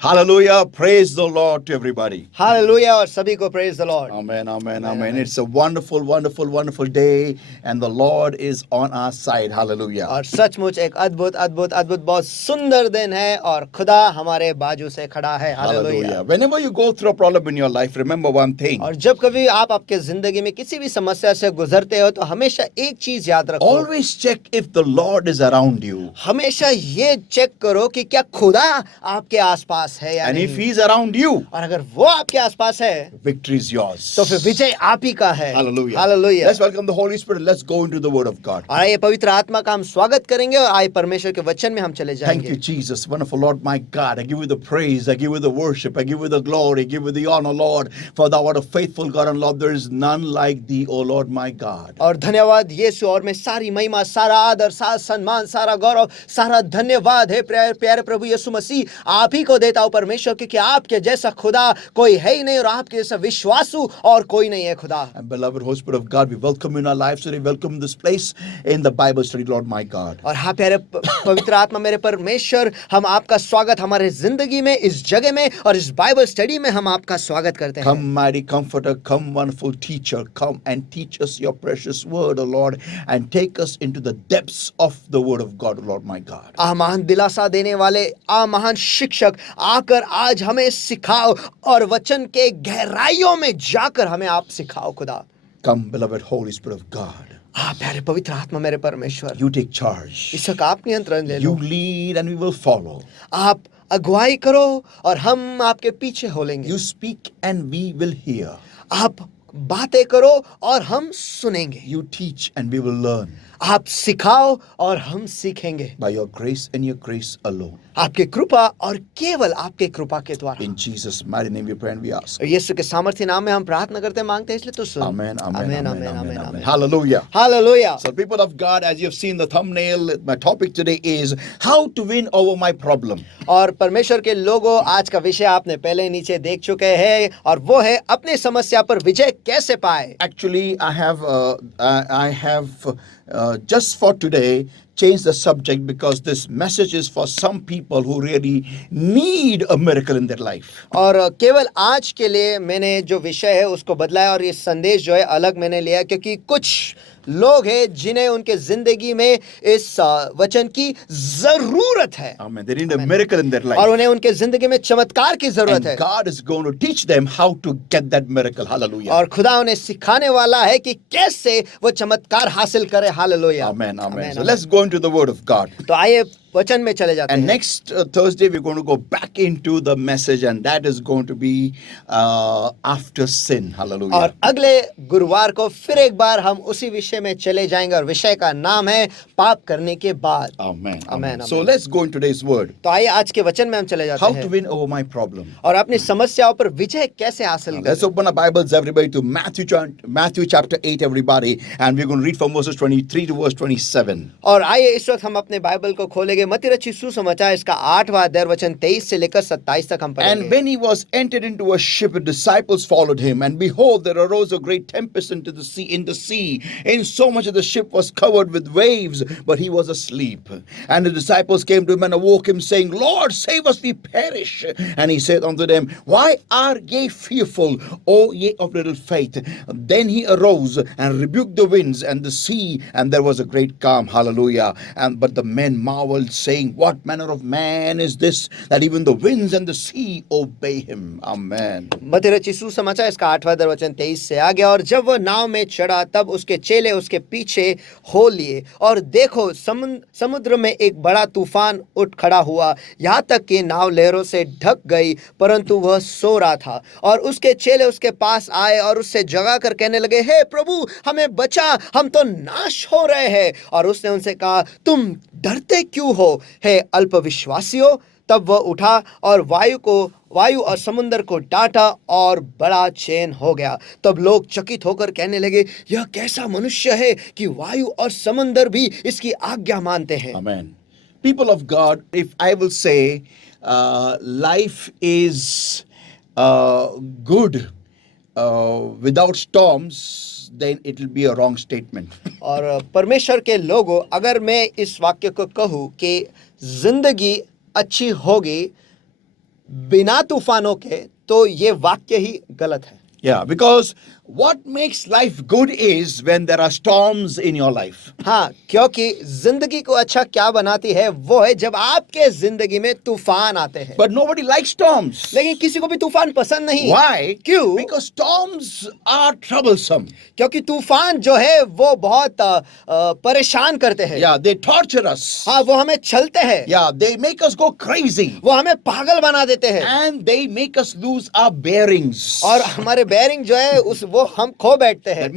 Hallelujah. Praise the Lord to everybody. Hallelujah और सभी को praise the Lord. Amen, amen, Amen, amen. amen. It's a wonderful, wonderful, wonderful day, and the Lord is on our side. Hallelujah. और सचमुच एक अद्भुत अद्भुत अद्भुत बहुत सुंदर दिन है और खुदा हमारे बाजू से खड़ा है। Hallelujah. Hallelujah. Whenever you go through a problem in your life, remember one thing. और जब कभी आप आपके जिंदगी में किसी भी समस्या से गुजरते हो तो हमेशा एक चीज याद रखो, Always check if the Lord is around you. हमेशा ये चेक करो कि क्या खुदा आपके आसपास है या And if नहीं। He is around you, और अगर वो आपके आसपास है victory is yours. तो फिर विजय आप ही का है। Hallelujah. Hallelujah. Let's welcome the Holy Spirit. Let's go into the Word of God. और आइए पवित्र आत्मा का हम स्वागत करेंगे और आइए परमेश्वर के वचन में हम चले Thank you, जाएंगे। Jesus. Wonderful Lord, my God. I give you the praise. I give you the worship. I give you the glory. I give you the honor, Lord. For thou art a faithful God, and Lord, there is none like thee, O Lord, my God. और धन्यवाद यीशु, और मैं सारी महिमा, सारा आदर, सारा सम्मान, सारा गौरव, सारा धन्यवाद है प्यारे प्रभु यीशु मसीह आप ही को देता हूं परमेश्वर, क्योंकि आपके जैसा खुदा कोई है ही नहीं और आपके जैसा विश्वासु और कोई नहीं है खुदा। And beloved Holy Spirit of God, we welcome you in our lives today. Welcome this place in the Bible study, Lord, my God. और हाँ प्यारे पवित्र आत्मा मेरे परमेश्वर, हम आपका स्वागत हमारे जिंदगी में, इस जगह में और इस बाइबल स्टडी में हम आपका स्वागत करते हैं। Come, mighty comforter, come, wonderful teacher, come and teach us your precious word, O Lord, and take us into the depths of the word of God, O Lord, my God. आ महान दिलासा देने वाले, आ महान शिक्षक, आकर आज हमें सिखाओ और वचन के गहराइयों में जाकर हमें आप सिखाओ खुदा। Come, beloved Holy Spirit of God. आ प्यारे पवित्र आत्मा मेरे परमेश्वर, You take charge. इस वक्त आप नियंत्रण ले You low. lead and we will follow. आप अगुवाई करो और हम आपके पीछे हो लेंगे। You speak and we will hear. आप बातें करो और हम सुनेंगे। You teach and we will learn. आप सिखाओ और हम सीखेंगे By your grace and your grace alone. आपके कृपा और केवल आपके कृपा के द्वारा। In Jesus' mighty name we pray and we ask. और यीशु के सामर्थ्य नाम में हम प्रार्थना करते हैं, मांगते हैं, इसलिए तो सुन। Amen, amen, amen, amen, amen, amen, amen, amen. Amen. Hallelujah. Hallelujah. So, people of God, as you have seen the thumbnail, my topic today is how to win over my problem. और परमेश्वर के लोगों, आज का विषय आपने पहले नीचे देख चुके हैं और वो है अपनी समस्या पर विजय कैसे पाए। Actually, I have just for today changed the subject because this message is for some people who really need a miracle in their life. और केवल आज के लिए मैंने जो विषय है उसको बदला है और ये संदेश जो है अलग मैंने लिया है, क्योंकि कुछ लोग हैं जिन्हें उनके जिंदगी में इस वचन की जरूरत है। Amen. They need a miracle in their life. और उन्हें उनके जिंदगी में चमत्कार की जरूरत है। And God is going to teach them how to get that miracle. Hallelujah. और खुदा उन्हें सिखाने वाला है कि कैसे वो चमत्कार हासिल करे। Hallelujah. Amen. Amen. So let's go into the word of God. तो आइए वचन में चले जाते And हैं। next Thursday, we're going to go back into the message, and that is going to be after sin. Hallelujah. और अगले गुरुवार को फिर एक बार हम उसी विषय में चले जाएंगे और विषय का नाम है पाप करने के बाद। Amen. Amen, So amen. let's go into today's word. तो आइए आज के वचन में हम चले जाते How to हैं win over my problem. और अपनी समस्याओं पर विजय कैसे हासिल Let's करें। open our Bibles, everybody, to Matthew chapter 8, everybody, and we're going to read from verses 23 to verse 27. और आइए इस वक्त हम अपने बाइबल को खोलेंगे मत्ती रचित सुसमाचार इसका 8वां अध्याय वचन 23 से लेकर 27 तक हम And पढ़ेंगे। when he was entered into a ship, the disciples followed him. And behold, there arose a great tempest in the sea, insomuch that the ship was covered with waves, but he was asleep. And the disciples came to him and awoke him, saying, Lord, save us, we perish. And he said unto them, Why are ye fearful, O ye of little faith? Then he arose and rebuked the winds and the sea, and there was a great calm. Hallelujah. But the men marveled, saying, What manner of man is this, that even the winds and the sea obey him? Amen. मत्ती रचित सुसमाचार इसका 8वां अध्याय वचन 23 से आ गया। और जब वह नाव में चढ़ा तब उसके चेले उसके पीछे हो लिए, और देखो समुद्र में एक बड़ा तूफान उठ खड़ा हुआ, यहाँ तक कि नाव लहरों से ढक गई, परंतु वह सो रहा था। और उसके चेले उसके पास आए और उससे जगा कर कहने लगे, हे प्रभु, हमें बचा, हम तो नाश हो रहे हैं। और उसने उनसे कहा, तुम डरते क्यों हो, हे अल्पविश्वासियों। तब वह उठा और वायु और समुद्र को डांटा और बड़ा चैन हो गया। तब लोग चकित होकर कहने लगे, यह कैसा मनुष्य है कि वायु और समुद्र भी इसकी आज्ञा मानते हैं। Amen. People of God, if I will say life is good without storms, then it will be a wrong statement. और परमेश्वर के लोगों, अगर मैं इस वाक्य को कहूँ कि जिंदगी अच्छी होगी बिना तूफानों के, तो ये वाक्य ही गलत है। Yeah, because what makes life good is when there are storms in your life. हाँ, क्योंकि जिंदगी को अच्छा क्या बनाती है, वो है जब आपके जिंदगी में तूफान आते हैं। But nobody likes storms. लेकिन किसी को भी तूफान पसंद नहीं। Why? क्यों? Because storms are troublesome. क्योंकि तूफान जो है वो बहुत परेशान करते हैं। Yeah, they torture us. हाँ, वो हमें छलते हैं। Yeah, they make us go crazy. वो हमें पागल बना देते हैं। And they make us lose our bearings. और हमारे बेयरिंग जो है वो हम खो बैठते हैं। That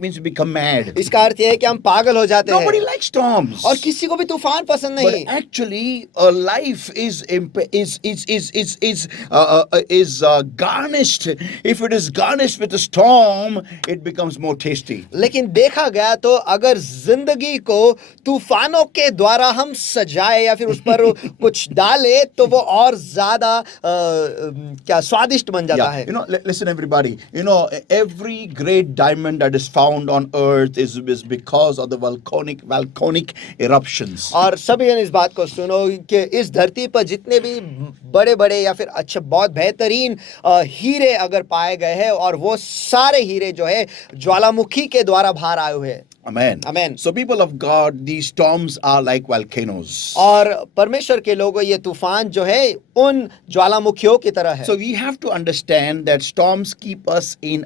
means we become mad. इसका अर्थ ये है कि हम पागल हो जाते हैं। Nobody likes storms. और किसी को भी तूफान पसंद But नहीं। actually, life is garnished. If it is garnished with a storm, it becomes more tasty. लेकिन देखा गया तो अगर जिंदगी को तूफानों के द्वारा हम सजाए या फिर उस पर कुछ डाले तो वो और ज्यादा क्या स्वादिष्ट बन जाता है। You know, listen, everybody. You know, every great diamond that is found on earth is because of the volcanic eruptions. और सभी जन इस बात को सुनो कि इस धरती पर जितने भी बड़े बड़े या फिर अच्छे बहुत बेहतरीन हीरे अगर पाए गए हैं, और वो सारे हीरे जो है ज्वालामुखी के द्वारा बाहर आए हुए हैं। Amen. Amen. So, people of God, these storms are like volcanoes. और परमेश्वर के लोगों, ये तूफान जो है उन ज्वालामुखियों की तरह है। So, we have to understand that storms keep us in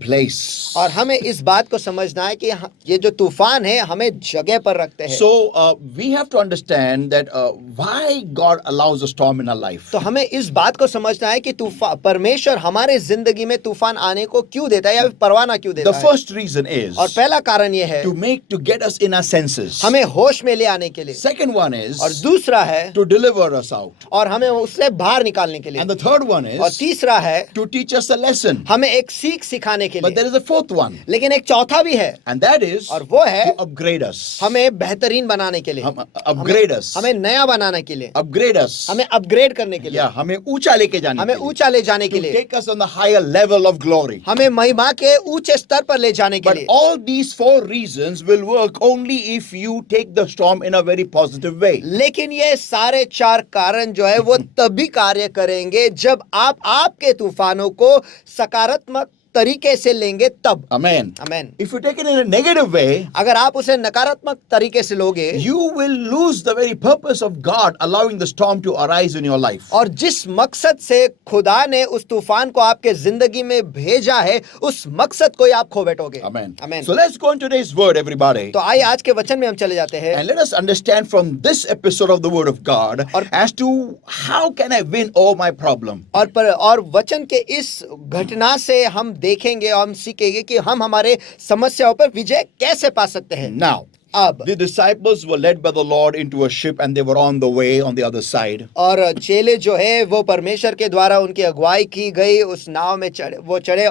place. और हमें इस बात को समझना है कि ये जो तूफान है हमें जगह पर रखते हैं। So we have to understand that why God allows a storm in our life. तो हमें इस बात को समझना है कि तूफान परमेश्वर हमारे जिंदगी में तूफान आने को क्यों देता है या परवाना क्यों देता The है। first reason is और पहला कारण ये है to get us in our senses. हमें होश में ले आने के लिए। Second one is और दूसरा है to deliver us out. और हमें उससे बाहर निकालने के लिए। And the third one और is तीसरा है to teach us a lesson. हमें एक सीख सिखाने के But लिए। there is a fourth one, लेकिन एक चौथा भी है, and that is और वो है to upgrade us. हमें बेहतरीन बनाने के लिए। Upgrade us. हमें नया बनाने के लिए। Upgrade us. हमें अपग्रेड करने के लिए। Yeah, हमें ऊंचा लेके जाने हमें के लिए. ऊंचा ले जाने के To लिए। take us on the higher level of glory. हमें महिमा के ऊंचे स्तर पर ले जाने के But लिए। all these four reasons will work only if you take the storm in a very positive way. लेकिन ये सारे चार कारण जो है वो तभी कार्य करेंगे जब आप आपके तूफानों को सकारात्मक तरीके से लेंगे तब। Amen. Amen. If you take it in a negative way, अगर आप उसे नकारात्मक तरीके से लोगे, you will lose the very purpose of God allowing the storm to arise in your life. और जिस मकसद से खुदा ने उस तूफान को आपके जिंदगी में भेजा है, उस मकसद को ही आप खो बैठोगे। Amen. Amen. So let's go into today's word, everybody. तो आइए आज के वचन में हम चले जाते हैं। And let us understand from this episode of the Word of God as to how can I win all my problem. और वचन के इस घटना से हम देखेंगे और हम सीखेंगे कि हम हमारे समस्याओं पर विजय कैसे पा सकते हैं। Now, अब the disciples were led by the Lord into a ship and they were on the way on the other side. और चेले जो है वो परमेश्वर के द्वारा उनकी अगुवाई की गई, उस नाव में चढ़े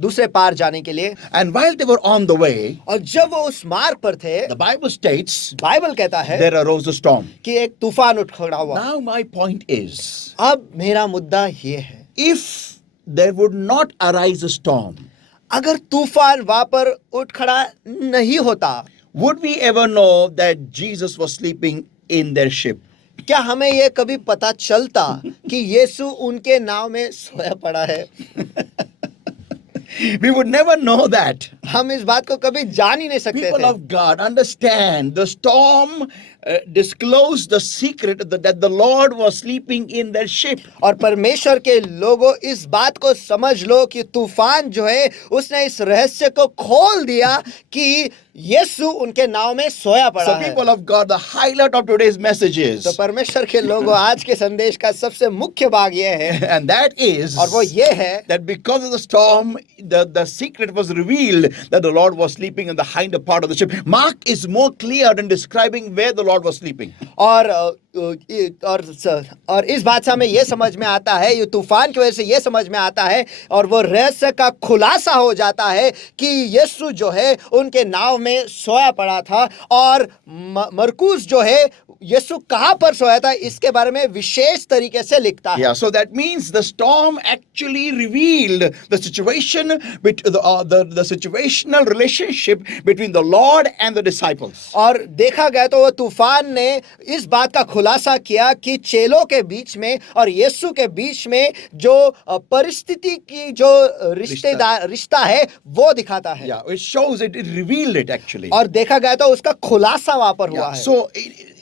दूसरे पार जाने के लिए। And while they were on the way, और जब वो उस मार्ग पर थे, the Bible states बाइबल कहता है there arose a storm. कि एक तूफान उठ खड़ा हुआ। Now my point is, अब मेरा मुद्दा ये है, if there would not arise a storm, अगर तूफान वहां पर उठ खड़ा नहीं होता, would we ever know that Jesus was sleeping in their ship? क्या हमें ये कभी पता चलता कि यीशु उनके नाव में सोया पड़ा है? We would never know that. हम इस बात को कभी जान ही नहीं सकते People थे। of God, understand the storm disclosed the secret that the Lord was sleeping in their ship. और परमेश्वर के लोगों, इस बात को समझ लो कि तूफान जो है उसने इस रहस्य को खोल दिया कि यीशु उनके नाव में सोया पड़ा So है। people of God, the highlight of today's message is, तो परमेश्वर के लोगों, आज के संदेश का सबसे मुख्य भाग ये है, and that is और वो ये है that because of the storm, the secret was revealed that the Lord was sleeping in the hinder part of the ship. Mark is more clear in describing where the Lord was sleeping. और इस बात से हमें ये समझ में आता है, ये तूफान की वजह से ये समझ में आता है और वो रहस्य का खुलासा हो जाता है कि यीशु जो है उनके नाव में सोया पड़ा था। और मरकुस जो है यीशु कहाँ पर सोया था इसके बारे में विशेष तरीके से लिखता है। Yeah, so that means the storm actually revealed the situation, the situational relationship between the Lord and the disciples. और देखा गया तो वो तूफान ने इस बात का खुलासा किया कि चेलों के बीच में और यीशु के बीच में जो परिस्थिति की जो रिश्ता है वो दिखाता है। Yeah, it shows it, it revealed it actually. और देखा गया तो उसका खुलासा वहां पर हुआ Yeah, है। so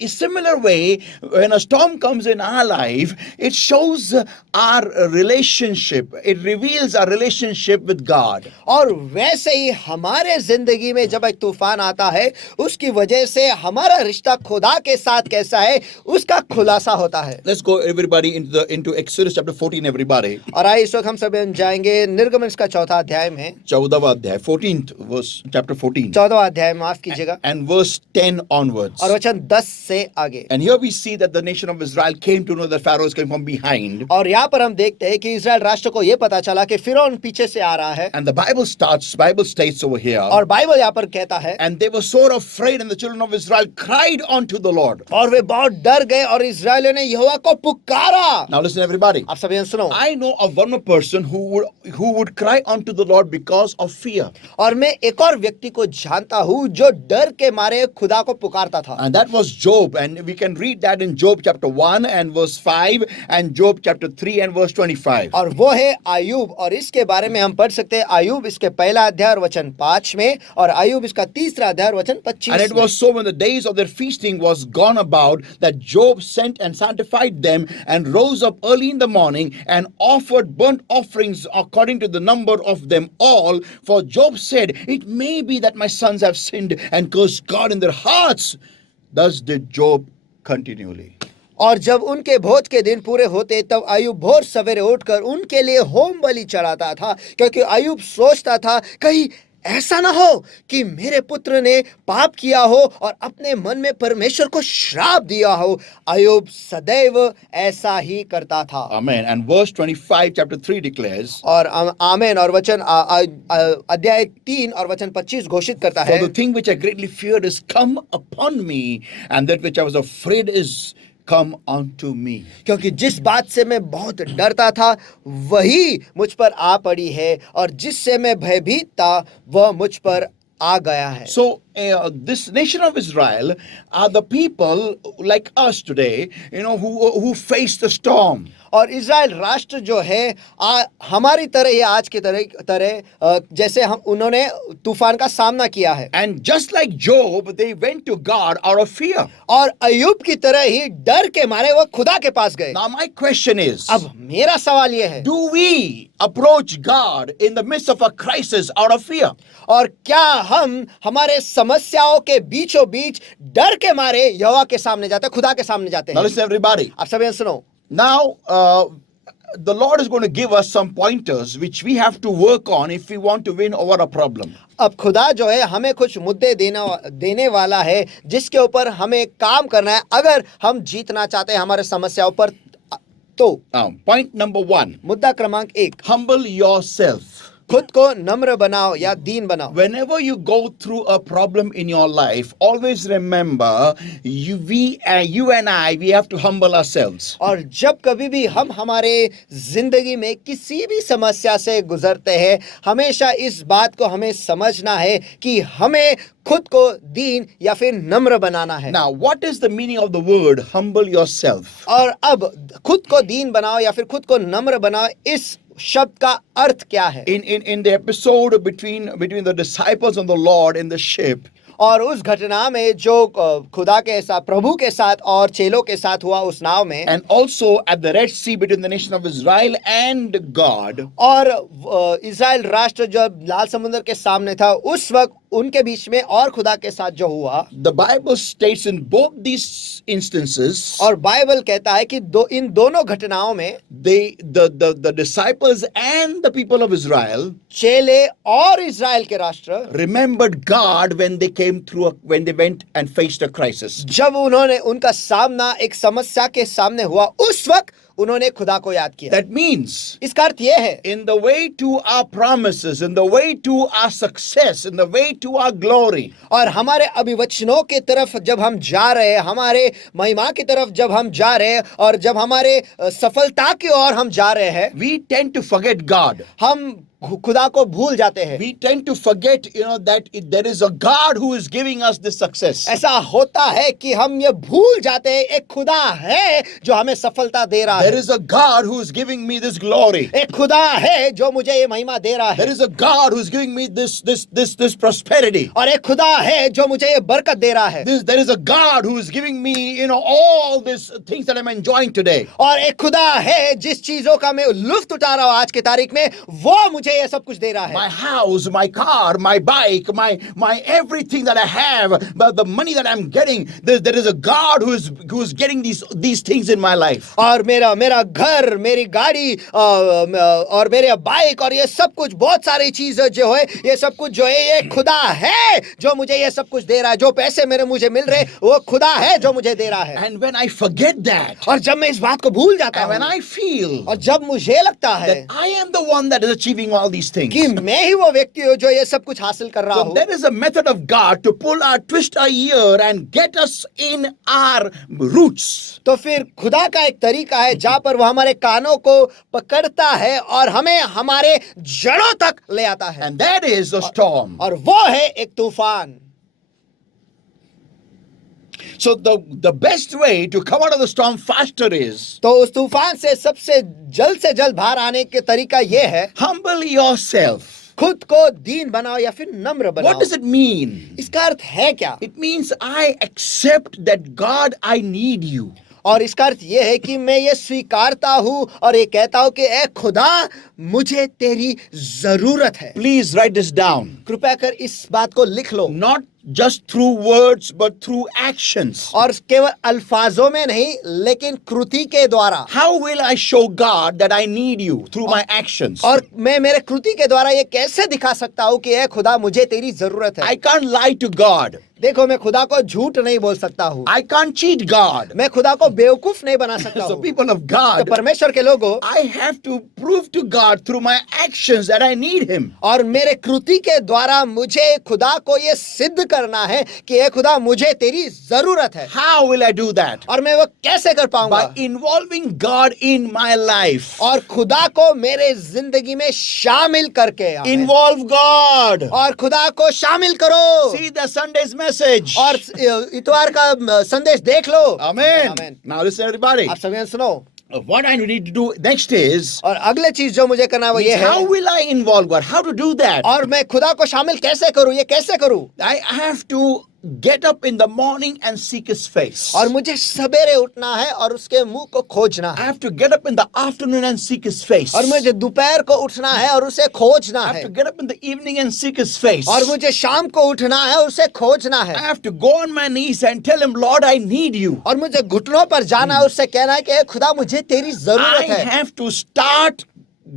in similar way, when a storm comes in our life, it shows our relationship. It reveals our relationship with God. और वैसे ही हमारे जिंदगी में जब एक तूफान आता है उसकी वजह से हमारा रिश्ता खुदा के साथ कैसा है उसका खुलासा होता है। Let's go everybody into Exodus chapter 14 everybody. और आइए इस वक्त हम सब जाएंगे निर्गमन का चौथा अध्याय में, 14वां अध्याय 14th verse chapter 14 14वां अध्याय माफ कीजिएगा, and verse 10 onwards. और वचन 10 से आगे। And here we see that the nation of Israel came to know that Pharaoh is coming from behind. और यहाँ पर हम देखते हैं कि इजराइल राष्ट्र को यह पता चला कि फिरौन पीछे से आ रहा है। And the Bible states over here. और बाइबल यहाँ पर कहता है And they were so afraid, and the children of Israel cried unto the Lord. और वे बहुत डर गए और इजराइलियों ने यहोवा को पुकारा। Now listen everybody. आप सभी सुनो, I know of one person who would cry unto the Lord because of fear. और मैं एक और व्यक्ति को जानता हूँ जो डर के मारे खुदा को पुकारता था। And that was Job, and we can read that in Job chapter 1 and verse 5 and Job chapter 3 and verse 25. और वो है आयूब, और इसके बारे में हम पढ़ सकते हैं आयूब इसके पहला अध्याय और वचन 5 में, और आयूब इसका तीसरा अध्याय और वचन 25 And it में। was so when the days of their feasting was gone about that Job sent and sanctified them and rose up early in the morning and offered burnt offerings according to the number of them all. For Job said, it may be that my sons have sinned and cursed God in their hearts. Thus did Job continually. और जब उनके भोज के दिन पूरे होते तब अय्यूब भोर सवेरे उठकर उनके लिए होम बलि चढ़ाता था, क्योंकि अय्यूब सोचता था कहीं ऐसा ना हो कि मेरे पुत्र ने पाप किया हो और अपने मन में परमेश्वर को श्राप दिया हो। अय्यूब सदैव ऐसा ही करता था। Amen. And verse 25 chapter 3 declares, और आमेन, और वचन अध्याय 3 और वचन 25 घोषित करता है, for the thing which I greatly feared is come upon me, and that which I was afraid is come unto me. क्योंकि जिस बात से मैं बहुत डरता था वही मुझ पर आ पड़ी है, और जिससे मैं भयभीत था वह मुझ पर आ गया है। So this nation of Israel are the people like us today, who face the storm. और इजराइल राष्ट्र जो है हमारी तरह ही आज की तरह जैसे हम उन्होंने तूफान का सामना किया है। And just like Job, they went to God out of fear. और अय्यूब की तरह ही डर के मारे वो खुदा के पास गए। Now my question is, अब मेरा सवाल ये है, do we approach God in the midst of a crisis out of fear? और क्या हम हमारे समस्याओं के बीचों बीच डर के मारे यहोवा के सामने जाते हैं, खुदा के सामने जाते Now हैं? listen everybody. आप सभी सुनो, Now the Lord is going to give us some pointers which we have to work on if we want to win over a problem. अब खुदा जो है हमें कुछ मुद्दे देने वाला है जिसके ऊपर हमें काम करना है अगर हम जीतना चाहते हैं हमारे समस्याओं पर। तो Point number 1, मुद्दा क्रमांक 1, humble yourself. खुद को नम्र बनाओ या दीन बनाओ। Whenever you go through a problem in your life, always remember you and I, we have to humble ourselves. और जब कभी भी हम हमारे जिंदगी में किसी भी समस्या से गुजरते हैं, हमेशा इस बात को हमें समझना है कि हमें खुद को दीन या फिर नम्र बनाना है। Now, what is the meaning of the word humble yourself? और अब खुद को दीन बनाओ या फिर खुद को नम्र बनाओ, इस शब्द का अर्थ क्या है? In the episode between the disciples and the Lord in the ship, और उस घटना में जो खुदा के साथ, प्रभु के साथ और चेलों के साथ हुआ उस नाव में, and also at the Red Sea between the nation of Israel and God, और इज़राइल राष्ट्र जो लाल समुद्र के सामने था उस वक्त उनके बीच में और खुदा के साथ जो हुआ, the Bible states in both these instances, और बाइबल कहता है कि इन दोनों घटनाओं में the disciples and the people of Israel चेले और इज़राइल के राष्ट्र remembered God when they went and faced a crisis. जब उन्होंने उनका सामना एक समस्या के सामने हुआ उस वक्त उन्होंने खुदा को याद किया। That means इसका अर्थ यह है, in the way to our promises, in the way to our success, in the way to our glory, और हमारे अभिवचनों की तरफ जब हम जा रहे हैं, हमारे महिमा की तरफ जब हम जा रहे हैं और जब हमारे सफलता की ओर हम जा रहे हैं, we tend to forget God. हम खुदा को भूल जाते हैं। We tend to forget, that there is a God who is giving us this success. ऐसा होता है कि हम ये भूल जाते हैं एक खुदा है जो हमें सफलता दे रहा There है। is a God who is giving me this glory. एक खुदा है जो मुझे ये महिमा दे रहा There है। is a God who is giving me this prosperity. और एक खुदा है जो मुझे ये बरकत दे रहा है। There is a God who is giving me, all these things that I'm enjoying today. और एक खुदा है जिस चीजों का मैं लुत्फ उठा रहा हूं आज की तारीख में, वो मुझे ये सब कुछ दे रहा है। My house, my car, my bike, my everything that I have, but the money that I'm getting, there is a God who is getting these things in my life. और मेरा घर, मेरी गाड़ी और मेरे बाइक और ये सब कुछ, बहुत सारी चीजें जो है, ये सब कुछ जो है, ये खुदा है जो मुझे ये सब कुछ दे रहा है। जो पैसे मुझे मिल रहे, वो खुदा है जो मुझे दे रहा है। And when I forget that, और जब मैं इस बात को भूल जाता and when हूँ, I feel और जब मुझे लगता है that I am the one that is achieving all these things, कि मैं ही वो व्यक्ति हूँ जो ये सब कुछ हासिल कर रहा so हूँ, there is a method of God to twist our ear and get us in our roots. तो फिर खुदा का एक तरीका है जहां पर वो हमारे कानों को पकड़ता है और हमें हमारे जड़ों तक ले आता है। And that is the storm. और वो है एक तूफान। So the best way to come out of the storm faster is तो उस तूफान से सबसे जल्द बाहर आने के तरीका ये है, humble yourself. खुद को दीन बनाओ या फिर नम्र What बनाओ। does it mean? इसका अर्थ है क्या? It means I accept that God, I need you. और इसका अर्थ ये है कि मैं ये स्वीकारता हूँ और ये कहता हूँ कि ए खुदा, मुझे तेरी जरूरत है। Please write this down. कृपया कर इस बात को लिख लो। Not just through words, but through actions. और केवल अल्फाजों में नहीं, लेकिन कृति के द्वारा। How will I show God that I need you? Through my actions. और मैं मेरे कृति के द्वारा ये कैसे दिखा सकता हूँ कि ए खुदा, मुझे तेरी जरूरत है। I can't lie to God. देखो, मैं खुदा को झूठ नहीं बोल सकता हूँ। I can't cheat God. मैं खुदा को बेवकूफ नहीं बना सकता So हूँ। people of तो God, परमेश्वर के लोगों, I have to prove to God through my actions that I need Him. और मेरे कृति के द्वारा मुझे खुदा को ये सिद्ध करना है कि ए खुदा, मुझे तेरी जरूरत है। How will I do that? और मैं वो कैसे कर पाऊंगा? By involving God in my life. और खुदा को मेरे जिंदगी में शामिल करके। आमीन। Involve God. और खुदा को शामिल करो। See the Sunday's message. और इतवार का संदेश देख लो। Amen. आमीन। Now listen everybody. आप सभी सुनो। What I need to do next is, और अगले चीज जो मुझे करना है वो ये है, how will I involve God? How to do that? और मैं खुदा को शामिल कैसे करूं? ये कैसे करूं? I have to get up in the morning and seek His face. और मुझे सवेरे उठना है और उसके मुंह को खोजना I है। have to get up in the afternoon and seek His face. और मुझे दोपहर को उठना है और उसे खोजना I have है। to get up in the evening and seek His face. और मुझे शाम को उठना है और उसे खोजना है। I have to go on my knees and tell Him, Lord, I need you. और मुझे घुटनों पर जाना है, उससे कहना है कि "ए खुदा, मुझे तेरी I जरूरत है।" have to start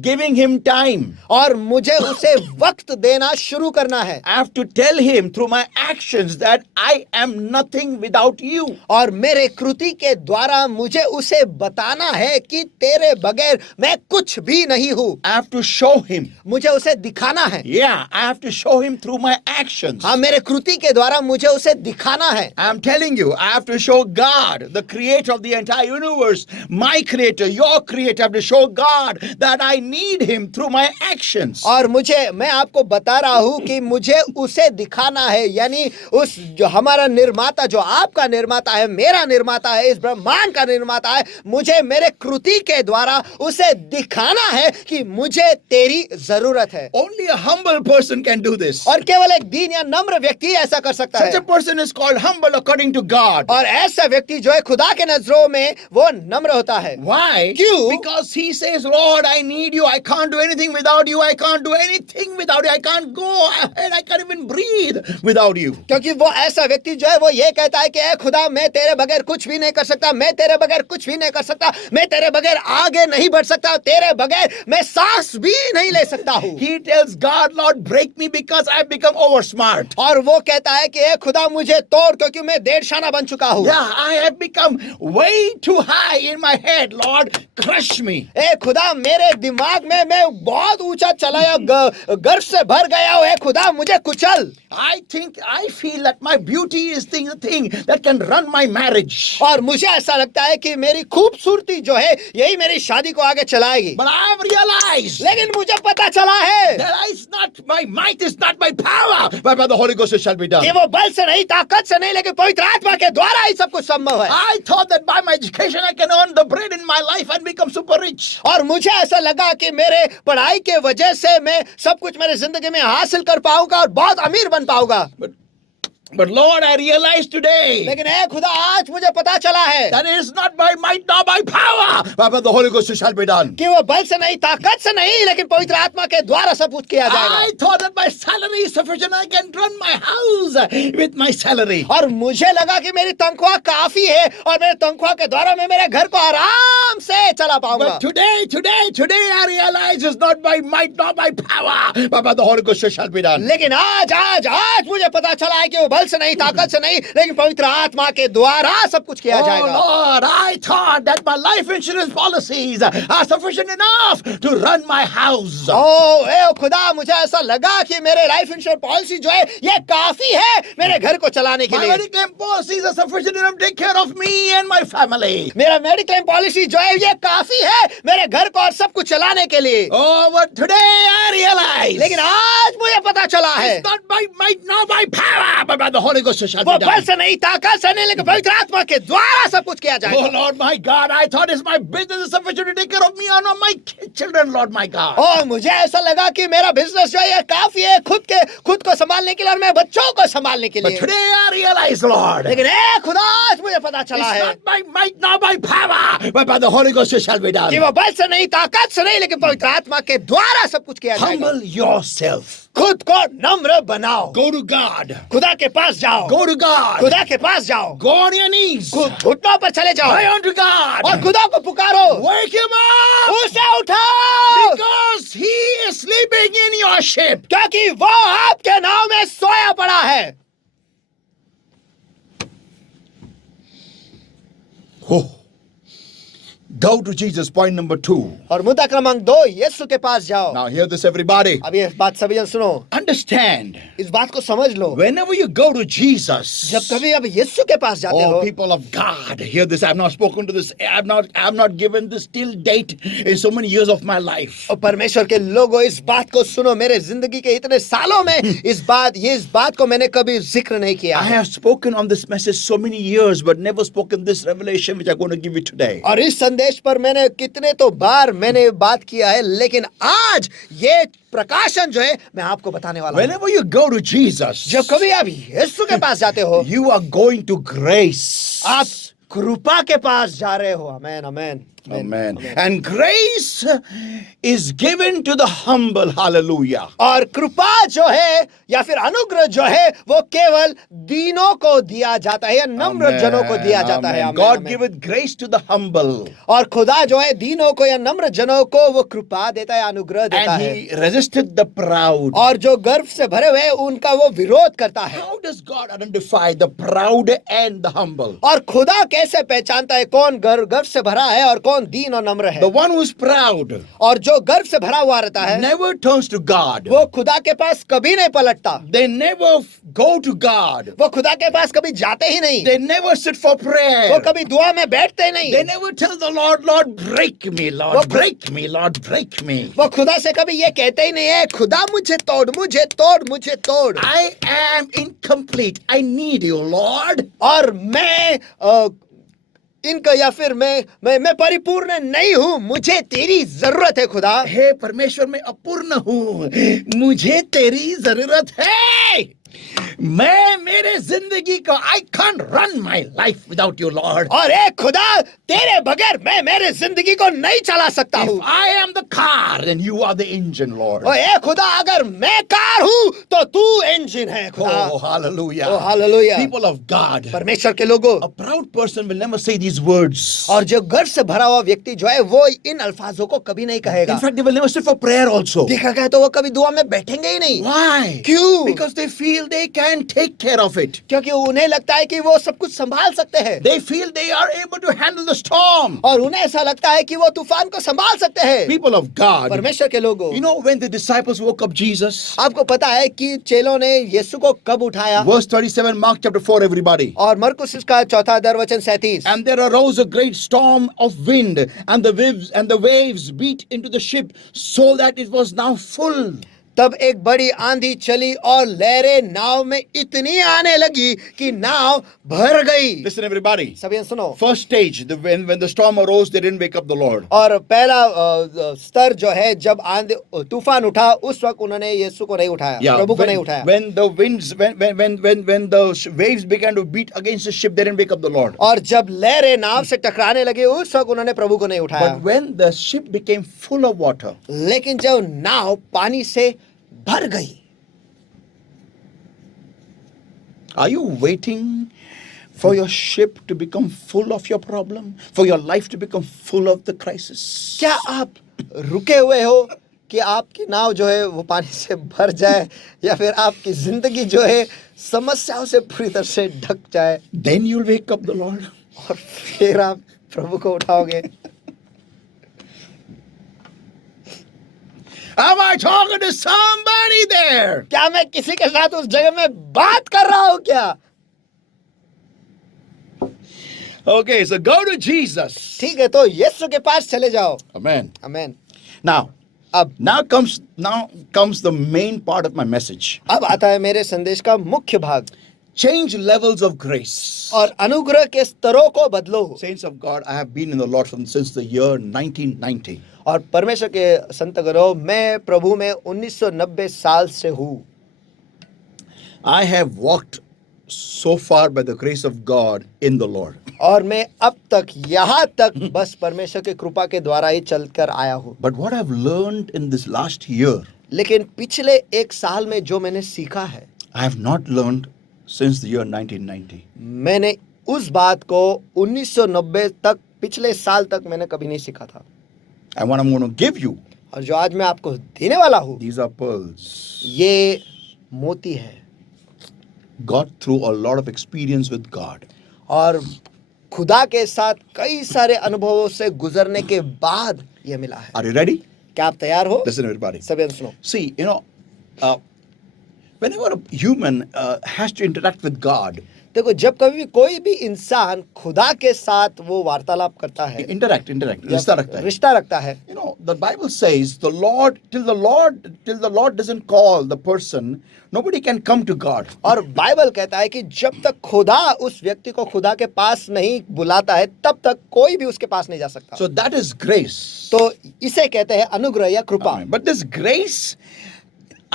giving Him time. और मुझे उसे वक्त देना शुरू करना है। I have to tell Him through my actions that I am nothing without you. और मेरे कृति के द्वारा मुझे उसे बताना है कि तेरे बगैर मैं कुछ भी नहीं हूँ। I have to show Him. मुझे उसे दिखाना है। Yeah, I have to show Him through my actions. हाँ, मेरे कृति के द्वारा मुझे उसे दिखाना है। I'm telling you, I have to show God, the creator of the entire universe, my creator, your creator. I have to show God that I need Him through my actions. और मैं आपको बता रहा हूँ कि मुझे उसे दिखाना है, यानी उस जो हमारा निर्माता, जो आपका निर्माता है, मेरा निर्माता है, इस ब्रह्मांड का निर्माता है, मुझे मेरे कृति के द्वारा उसे दिखाना है कि मुझे तेरी जरूरत है। Only a humble person can do this. और केवल एक दीन या नम्र व्यक्ति ऐसा कर सकता Such है। a person is called humble according to God. और ऐसा व्यक्ति जो है खुदा के नजरों में वो नम्र होता है। Why? क्यों? Because he says, Lord, I need you. I can't do anything without you. I can't do anything without you. I can't go ahead. I can't even breathe without you. क्योंकि वो ऐसा व्यक्ति जो है वो ये कहता है कि ए खुदा, मैं तेरे बगैर कुछ भी नहीं कर सकता, मैं तेरे बगैर कुछ भी नहीं कर सकता, मैं तेरे बगैर आगे नहीं बढ़ सकता, तेरे बगैर मैं सांस भी नहीं ले सकता हूँ। He tells God, Lord, break me because I've become over smart. और वो कहता है कि ए खुदा, मुझे तोड़ क्योंकि मैं देरशाना बन चुका हूँ। Yeah, I have become way too high in my head. Lord, crush me. ए खुदा, मेरे दिमाग दिमाग में मैं बहुत ऊंचा चला या गर्व से भर गया हूं, हे खुदा मुझे कुचल। I feel that my beauty is the thing that can run my marriage. और मुझे ऐसा लगता है कि मेरी खूबसूरती जो है यही मेरी शादी को आगे चलाएगी। But I have realized लेकिन मुझे पता चला है that is not my might, is not my power, but by the Holy Ghost it shall be done. कि वो बल से नहीं, ताकत से नहीं, लेकिन पवित्र आत्मा के द्वारा ही सब कुछ संभव है। I thought that by my education I can earn the bread in my life and become super rich. और मुझे ऐसा लगा कि मेरे पढ़ाई के वजह से मैं सब कुछ मेरे जिंदगी में हासिल कर पाऊंगा और बहुत अमीर बन पाऊंगा। But Lord, I realize today लेकिन ए खुदा आज मुझे पता चला है that it is not by might nor by power, but by the Holy Ghost it shall be done. कि वो बल से नहीं, ताकत से नहीं, लेकिन पवित्र आत्मा के द्वारा सब कुछ किया जाएगा। I thought that my salary is sufficient, I can run my house with my salary. और मुझे लगा कि मेरी तनख्वाह काफी है और मेरे तनख्वाह के द्वारा मैं मेरे घर को आराम से चला पाऊंगा। But today I realize it's not by might nor by power, but by the Holy Ghost it shall be done. लेकिन आज मुझे पता चला है कि वो बल से नहीं, ताकत से नहीं, लेकिन पवित्र आत्मा के द्वारा सब कुछ किया जाएगा। Oh Lord, I thought that my life insurance policies are sufficient enough to run my house. ए खुदा मुझे ऐसा लगा कि मेरे लाइफ इंश्योरेंस पॉलिसी जो है ये काफी है मेरे घर को चलाने के My लिए। medical policies are sufficient enough to take care of me and my family. मेरा मेडिक्लेम पॉलिसी जो है ये काफी है मेरे घर को और सब कुछ चलाने के लिए। Oh, but today I realize लेकिन आज मुझे पता चला है it's not by might nor by power, but by the Holy Ghost it shall वो be बल done. से नहीं, ताकत से नहीं, लेकिन पवित्र आत्मा के द्वारा सब कुछ किया Oh जाएगा। Lord my God, I thought it's my business is sufficient to take care of me and of my children, Lord my God. और मुझे ऐसा लगा कि मेरा बिजनेस जो है ये काफी है खुद को संभालने के लिए और मेरे बच्चों को संभालने के But लिए। today I realize, Lord, लेकिन ए खुदा आज मुझे पता चला it's है not by might nor by power, but by the Holy Ghost it shall be done. कि वो बल से नहीं, ताकत से नहीं, लेकिन पवित्र आत्मा के द्वारा सब कुछ किया जाएगा। Humble yourself. खुद को नम्र बनाओ, Go to God. खुदा के पास जाओ, Go to God. खुदा के पास जाओ, Go on your knees. घुटनों पर चले जाओ Pray unto God. और खुदा को पुकारो, Wake him up. उसे उठाओ, Because he is sleeping in your ship. क्योंकि वो आपके नाव में सोया पड़ा है। Oh. Go to Jesus, point number 2. और मुद्दा क्रमांक 2, यीशु के पास जाओ। Now hear this, everybody. अब ये बात सभी जन सुनो, Understand. इस बात को समझ लो। Whenever you go to Jesus, जब कभी अब यीशु के पास जाते हो, oh people of God, hear this. I have not spoken to this. I have not given this till date in so many years of my life. और परमेश्वर के लोगों इस बात को सुनो, मेरे जिंदगी के इतने सालों में इस बात को मैंने कभी जिक्र नहीं किया I है। have spoken on this message so many years, but never spoken this revelation which I'm going to give you today. और इस संदेश पर मैंने कितने तो बार मैंने बात किया है, लेकिन आज ये प्रकाशन जो है मैं आपको बताने वाला हूं। Whenever you go to Jesus, जब कभी आप यीशु के पास जाते हो, you are going to grace. आप कृपा के पास जा रहे हो। आमेन आमेन Amen. And grace is given to the humble. Hallelujah. और कृपा जो है या फिर अनुग्रह जो है वो केवल दीनों को दिया जाता है या नम्र जनों को दिया जाता है। Amen. Amen, God amen. giveth grace to the humble. और खुदा जो है दीनों को या नम्र जनों को वो कृपा देता है, अनुग्रह देता And है। he resisted the proud. और जो गर्व से भरे हुए हैं, उनका वो विरोध करता है। How does God identify the proud and the humble? और खुदा कैसे पहचानता है कौन गर्व से भरा है और कौन दीन और नम्र है? The one who is proud और जो गर्व से भरा हुआ रहता है never turns to God. वो खुदा के पास कभी नहीं पलटता, They never go to God. वो खुदा के पास कभी जाते ही नहीं, They never sit for वो prayer. कभी दुआ में बैठते ही They नहीं, never tell the Lord, Lord, break me, Lord, break me, Lord, break me. वो खुदा से कभी ये कहते ही नहीं है खुदा मुझे तोड़, मुझे तोड़, मुझे तोड़। I am incomplete. I need you, Lord. और मैं इनका या फिर मैं परिपूर्ण नहीं हूँ, मुझे तेरी जरूरत है खुदा। हे परमेश्वर, मैं अपूर्ण हूँ, मुझे तेरी जरूरत है। मैं मेरे जिंदगी को I can't run my life without you, Lord. और ए खुदा, तेरे बगैर मैं मेरे जिंदगी को नहीं चला सकता If हूँ। I am the car, then you are the engine, Lord. और ए खुदा, अगर मैं कार हूँ तो तू इंजन है खुदा। Oh, hallelujah. Oh, hallelujah. People of God, परमेश्वर के लोगों, a proud person will never say these words. और जो गर्व से भरा हुआ व्यक्ति जो है वो इन अल्फाजों को कभी नहीं कहेगा। In fact, they will never sit for prayer also. देखा गया तो वो कभी दुआ में बैठेंगे ही नहीं। Why? क्यों? Because they feel they can can take care of it. क्योंकि उन्हें लगता है कि वो सब कुछ संभाल सकते हैं They feel they are able to handle the storm. और उन्हें ऐसा लगता है कि वो तूफान को संभाल सकते हैं। People of God, परमेश्वर के लोगों, you know when the disciples woke up Jesus? आपको पता है कि चेलों ने यीशु को कब उठाया? Verse 37, Mark chapter 4, everybody. और मरकुस इसका चौथा अध्याय वचन 37। And there arose a great storm of wind, and the waves beat into the ship, so that it was now full. तब एक बड़ी आंधी चली और लहरें नाव में इतनी आने लगी कि नाव भर गई। Listen, everybody. सभी सुनो। First stage, when the storm arose, they didn't wake up the Lord. और पहला स्तर जो है, जब आंधी तूफान उठा उस वक्त उन्होंने यीशु को नहीं उठाया, प्रभु को नहीं उठाया। When the winds, when the waves began to beat against the ship, they didn't wake up the Lord. और जब लहरें नाव से टकराने लगे उस वक्त उन्होंने प्रभु को नहीं उठाया। But when the ship became full of water, लेकिन जब नाव पानी से भर गई, are you waiting for your ship to become full of your problem, for your life to become full of the crisis? क्या आप रुके हुए हो कि आपकी नाव जो है वो पानी से भर जाए, या फिर आपकी जिंदगी जो है समस्याओं से पूरी तरह से ढक जाए? Then you'll wake up the Lord. और फिर आप प्रभु को उठाओगे। Am I talking to somebody there? क्या मैं किसी के साथ उस जगह में बात कर रहा हूं क्या? Okay, so go to Jesus. ठीक है, तो यीशु के पास चले जाओ। Amen. Amen. Now comes the main part of my message. अब आता है मेरे संदेश का मुख्य भाग। Change levels of grace. और अनुग्रह के स्तरों को बदलो। Saints of God, I have been in the Lord since the year 1990. और परमेश्वर के संतगणों, मैं प्रभु में 1990 साल से हूँ। I have walked so far by the grace of God in the Lord. और मैं अब तक यहाँ तक बस परमेश्वर की कृपा के द्वारा ही चलकर आया हूँ। But what I've learned in this last year, लेकिन पिछले एक साल में जो मैंने सीखा है, I have not learned since the year 1990. मैंने उस बात को 1990 तक, पिछले साल तक मैंने कभी नहीं सीखा था। And what I'm going to give you, और जो आज मैं आपको देने वाला हूँ, these are pearls. ये मोती है। Got through a lot of experience with God. और खुदा के साथ कई सारे अनुभवों से गुजरने के बाद ये मिला है। Are you ready? क्या आप तैयार हो? Listen, everybody. सभी सुनो। See, whenever a human has to interact with God, देखो, जब कभी भी कोई भी इंसान खुदा के साथ वो वार्तालाप करता है, interact, रिश्ता रखता है. रिश्ता रखता है, You know, the Bible says till the Lord doesn't call the person, nobody can come to God. और बाइबल कहता है कि जब तक खुदा उस व्यक्ति को खुदा के पास नहीं बुलाता है, तब तक कोई भी उसके पास नहीं जा सकता। So that is grace. तो इसे कहते हैं अनुग्रह या कृपा। But this grace,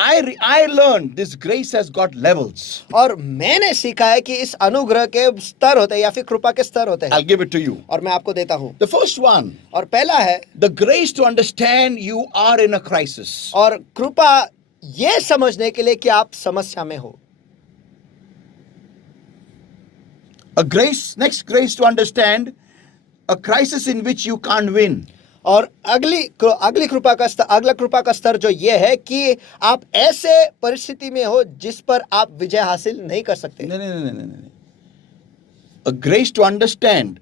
I learned this grace has got levels. और मैंने सीखा है कि इस अनुग्रह के स्तर होते हैं या फिर कृपा के स्तर होते हैं। I'll give it to you. और मैं आपको देता हूँ। The first one, और पहला है the grace to understand you are in a crisis. और कृपा ये समझने के लिए कि आप समस्या में हो। Next grace to understand a crisis in which you can't win. और अगली कृपा का स्तर, अगला कृपा का स्तर जो ये है कि आप ऐसे परिस्थिति में हो जिस पर आप विजय हासिल नहीं कर सकते। No. A grace to understand.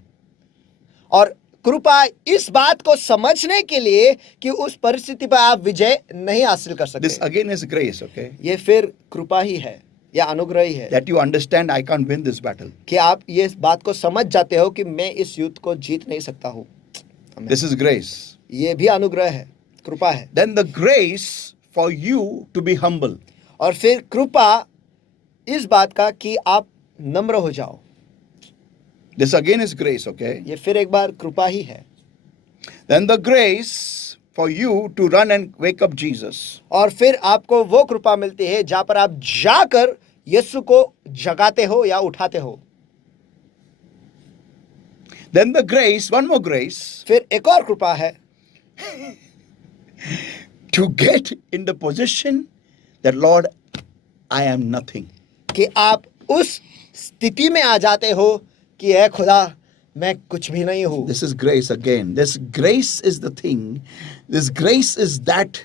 और कृपा इस बात को समझने के लिए कि उस परिस्थिति पर आप विजय नहीं हासिल कर सकते। This again is grace, okay? ये फिर कृपा ही है या अनुग्रह ही है। That you understand I can't win this battle. कि आप ये बात को समझ जाते हो कि मैं इस युद्ध को जीत नहीं सकता हूँ। This is grace. ये भी अनुग्रह है, कृपा है। Then the grace for you to be humble. और फिर कृपा इस बात का कि आप नम्र हो जाओ। This again is grace, okay? ये फिर एक बार कृपा ही है। Then the grace for you to run and wake up Jesus. और फिर आपको वो कृपा मिलती है जहां पर आप जाकर यीशु को जगाते हो या उठाते हो। Then the grace, one more grace, फिर एक और कृपा है to get in the position that Lord, I am nothing. कि आप उस स्थिति में आ जाते हो कि ऐ खुदा, मैं कुछ भी नहीं हूँ। This is grace again. This grace is the thing. This grace is that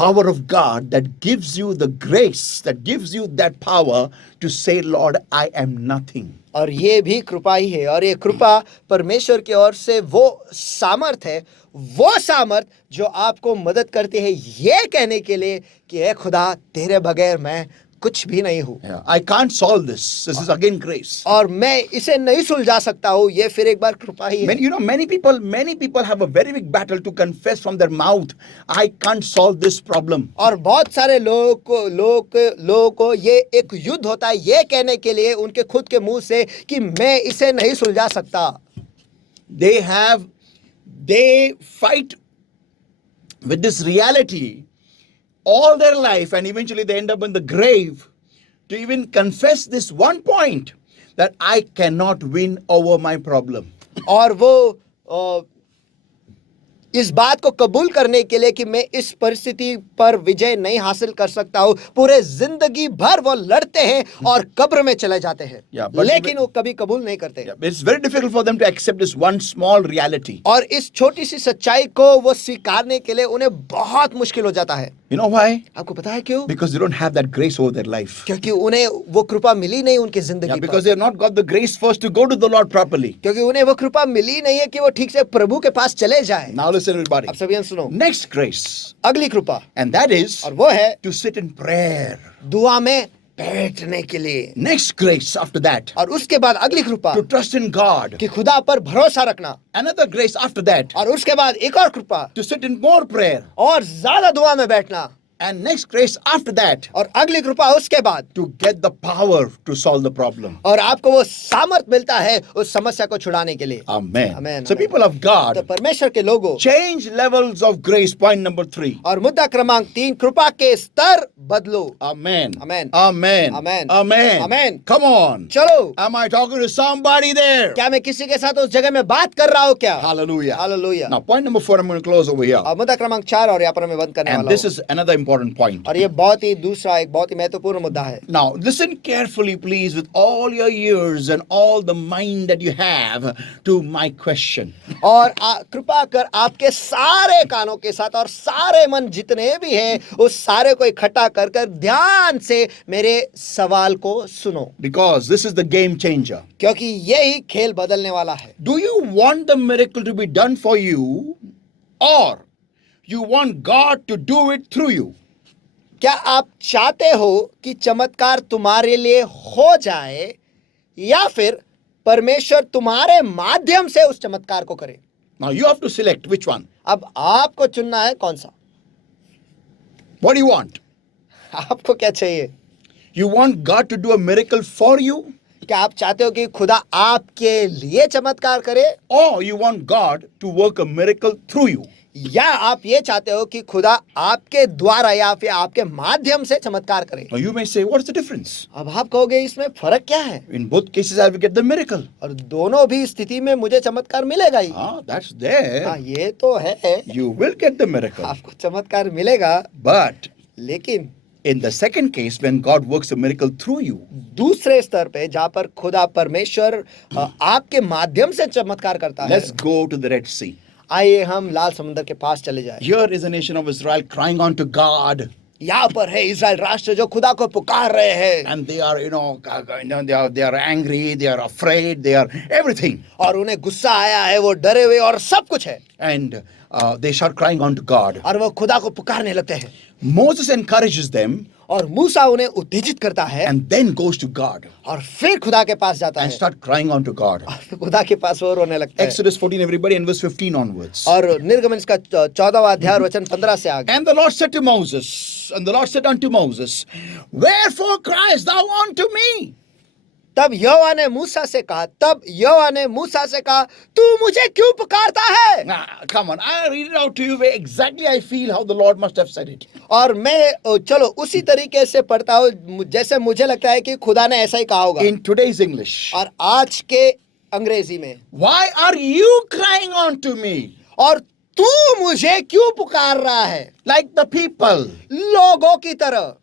power of God that gives you the grace, that gives you that power to say, Lord, I am nothing. और ये भी कृपा ही है, और ये कृपा परमेश्वर की ओर से वो सामर्थ है, वो सामर्थ जो आपको मदद करती है ये कहने के लिए कि हे खुदा, तेरे बगैर मैं कुछ भी नहीं हूँ, Yeah, I can't solve this. This is again grace. और मैं इसे नहीं सुलझा सकता हूँ, ये फिर एक बार कृपा ही है। Many people have a very big battle to confess from their mouth, I can't solve this problem. और बहुत सारे लोगों को ये एक युद्ध होता है ये कहने के लिए उनके खुद के मुंह से कि मैं इसे नहीं सुलझा सकता। They fight with this reality all their life, and eventually they end up in the grave to even confess this one point, that I cannot win over my problem. और वो इस बात को कबूल करने के लिए कि मैं इस परिस्थिति पर विजय नहीं हासिल कर सकता हूँ, पूरे जिंदगी भर वो लड़ते हैं और कब्र में चले जाते हैं, लेकिन वो कभी कबूल नहीं करते। It's very difficult for them to accept this one small reality. और इस छोटी सी सच्चाई को वो स्वीकारने के लिए उन्हें बहुत मुश्किल हो जाता है। You know why? आपको पता है क्यों? Because they don't have that grace over their life. क्योंकि उन्हें वो कृपा मिली नहीं उनकी जिंदगी पर। Because they have not got the grace first to go to the Lord properly. क्योंकि उन्हें वो कृपा मिली नहीं है कि वो ठीक से प्रभु के पास चले जाएं। Now listen everybody. अब सभी सुनो। Next grace. अगली कृपा, And that is और वो है to sit in prayer. दुआ में बैठने के लिए। Next grace after that, और उसके बाद अगली कृपा to trust in God. कि खुदा पर भरोसा रखना। Another grace after that, और उसके बाद एक और कृपा, to sit in more prayer. और ज्यादा दुआ में बैठना। And next grace after that, और अगली कृपा उसके बाद, to get the power to solve the problem. और आपको वो सामर्थ मिलता है उस समस्या को छुड़ाने के लिए। Amen. Amen, So amen. people of तो God, परमेश्वर के लोगों, change levels of grace. Point number 3. और मुद्दा क्रमांक 3, कृपा के स्तर बदलो। Amen. Amen. Amen. Amen. Amen. Amen. Come on. चलो, Am I talking to somebody there? क्या मैं किसी के साथ उस जगह में बात कर रहा हूँ क्या? Hallelujah. Hallelujah. Now, point number 4, I'm going to close over here. और मुद्दा क्रमांक 4, और यहाँ पर मैं बंद करने And वाला this हूँ। is another important point. और ये बहुत ही दूसरा एक बहुत ही महत्वपूर्ण मुद्दा है। Now, listen carefully, please, with all your ears and all the mind that you have to my question. और कृपा कर आपके सारे कानों के साथ और सारे मन जितने भी हैं उस सारे को इकट्ठा कर कर ध्यान से मेरे सवाल को सुनो, Because this is the game changer. क्योंकि यही खेल बदलने वाला है। Do you want the miracle to be done for you, or you want God to do it through you? क्या आप चाहते हो कि चमत्कार तुम्हारे लिए हो जाए, या फिर परमेश्वर तुम्हारे माध्यम से उस चमत्कार को करे? Now you have to select which one. अब आपको चुनना है कौन सा। What do you want? आपको क्या चाहिए? You want God to do a miracle for you, क्या आप चाहते हो कि खुदा आपके लिए चमत्कार करे, or you want God to work a miracle through you? या आप ये चाहते हो कि खुदा आपके द्वारा या फिर आपके माध्यम से चमत्कार करे? Now you may say, what's the difference? अब आप कहोगे इसमें फर्क क्या है? In both cases, I will get the miracle. और दोनों भी स्थिति में मुझे चमत्कार मिलेगा ही। Ah, that's there. हाँ, ये तो है, You will get the miracle. आपको चमत्कार मिलेगा, But लेकिन in the second case, when God works a miracle through you, दूसरे स्तर पे जहाँ पर खुदा परमेश्वर आपके माध्यम से चमत्कार करता है। let's go to the Red Sea. आइए हम लाल समुद्र के पास चले जाएं। Here is a nation of Israel crying on to God. यहाँ पर है इज़राइल राष्ट्र जो खुदा को पुकार रहे हैं, And they are, they are angry, they are afraid, they are everything. और उन्हें गुस्सा आया है, वो डरे हुए और सब कुछ है, And they start crying on to God. और वो खुदा को पुकारने लगते हैं। Moses encourages them और मूसा उन्हें उत्तेजित करता है, and then goes to God और फिर खुदा के पास जाता and है, start crying on to God. और फिर खुदा के पास वो रोने लगता है। Exodus 14, everybody, and verse 15 onwards. और निर्गमन इसका 14वां अध्याय और वचन 15 से आगे। And the Lord said to Moses, and the Lord said unto Moses, wherefore criest thou unto me? तब यहोवा ने मूसा से कहा, तू मुझे क्यों पुकारता है? Nah, come on, I read it out to you where exactly I feel how the Lord must have said it. और मैं चलो उसी तरीके से पढ़ता हूँ जैसे मुझे लगता है कि खुदा ने ऐसा ही कहा होगा। In today's English. और आज के अंग्रेजी में, Why are you crying unto me? और तू मुझे क्यों पुकार रहा है? Like the people. लोगों की तरह।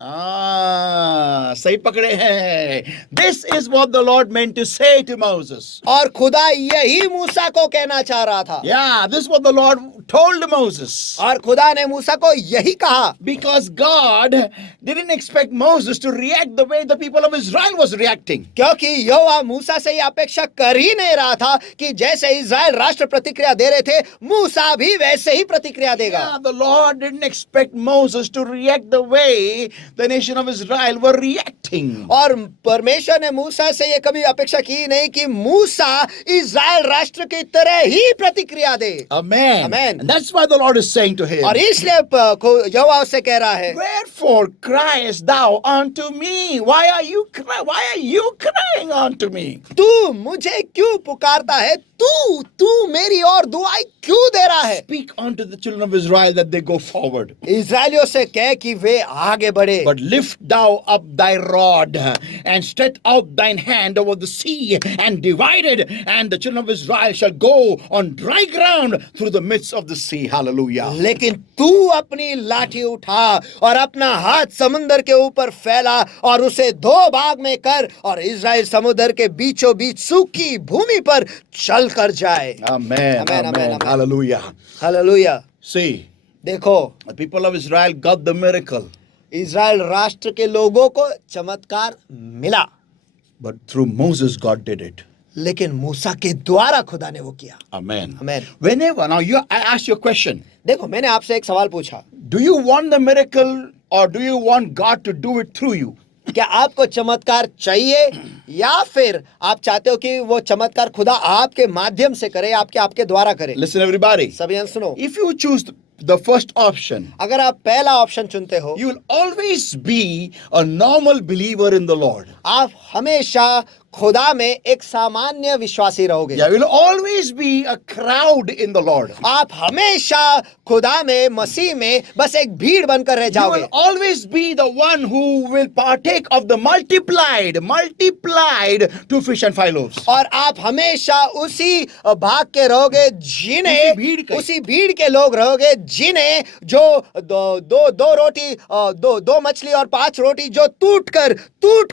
सही पकड़े हैं. This is what the Lord meant to say to Moses. और खुदा यही मूसा को कहना चाह रहा था। Yeah, this is what the Lord told Moses. और खुदा ने मूसा को यही कहा। Because God didn't expect Moses to react the way the people of Israel was reacting. क्योंकि यहोवा मूसा से ये अपेक्षा कर ही नहीं रहा था कि जैसे इज़राइल राष्ट्र प्रतिक्रिया दे रहे थे, मूसा भी वैसे ही प्रतिक्रिया देगा। Yeah, the Lord didn't expect Moses to react the way the nation of Israel were reacting. और परमेश्वर ने मूसा से ये कभी अपेक्षा की नहीं कि मूसा इज़राइल राष्ट्र की तरह ही प्रतिक्रिया दे। Amen. Amen. And that's why the Lord is saying to him, और इसलिए यहोवा उससे कह रहा है, wherefore criest thou unto me? Why are you crying unto me? तू मुझे क्यों पुकारता है? तू मेरी ओर दुआई क्यों दे रहा है? Speak unto the children of Israel that they go forward. इज़राइलियों से कह कि वे आगे बढ़े। But lift thou up thy rod and stretch out thine hand over the sea and divide it, and the children of Israel shall go on dry ground through the midst of the sea. Hallelujah. लेकिन तू अपनी लाठी उठा और अपना हाथ समुंदर के ऊपर फैला और उसे दो भाग में कर और इज़राइल समुद्र के बीचों बीच सूखी भूमि पर चल कर जाए। Amen. Amen, amen, amen. Hallelujah. Hallelujah. See, देखो, the people of Israel got the miracle, Israel राष्ट्र के लोगों को चमत्कार मिला, but through Moses, God did it. लेकिन मूसा के द्वारा खुदा ने वो किया। Amen. Amen. Whenever, now I ask you a question. देखो, मैंने आपसे एक सवाल पूछा, Do you want the miracle or do you want God to do it through you? क्या आपको चमत्कार चाहिए या फिर आप चाहते हो कि वो चमत्कार खुदा आपके माध्यम से करे, आपके द्वारा करे? Listen, everybody. सभी जन सुनो, If you choose the first option, अगर आप पहला ऑप्शन चुनते हो, you will always be a normal believer in the Lord. आप हमेशा खुदा में एक सामान्य विश्वासी रहोगे। Yeah, you will always be a crowd in the Lord. आप हमेशा खुदा में, मसीह में बस एक भीड़ बनकर रह You जाओगे। will always be the one who will partake of the multiplied two fish and five loaves. और आप हमेशा उसी भाग के रहोगे जिन्हें, उसी भीड़ के लोग रहोगे जिन्हें जो दो रोटी, दो मछली और 5 रोटी जो टूट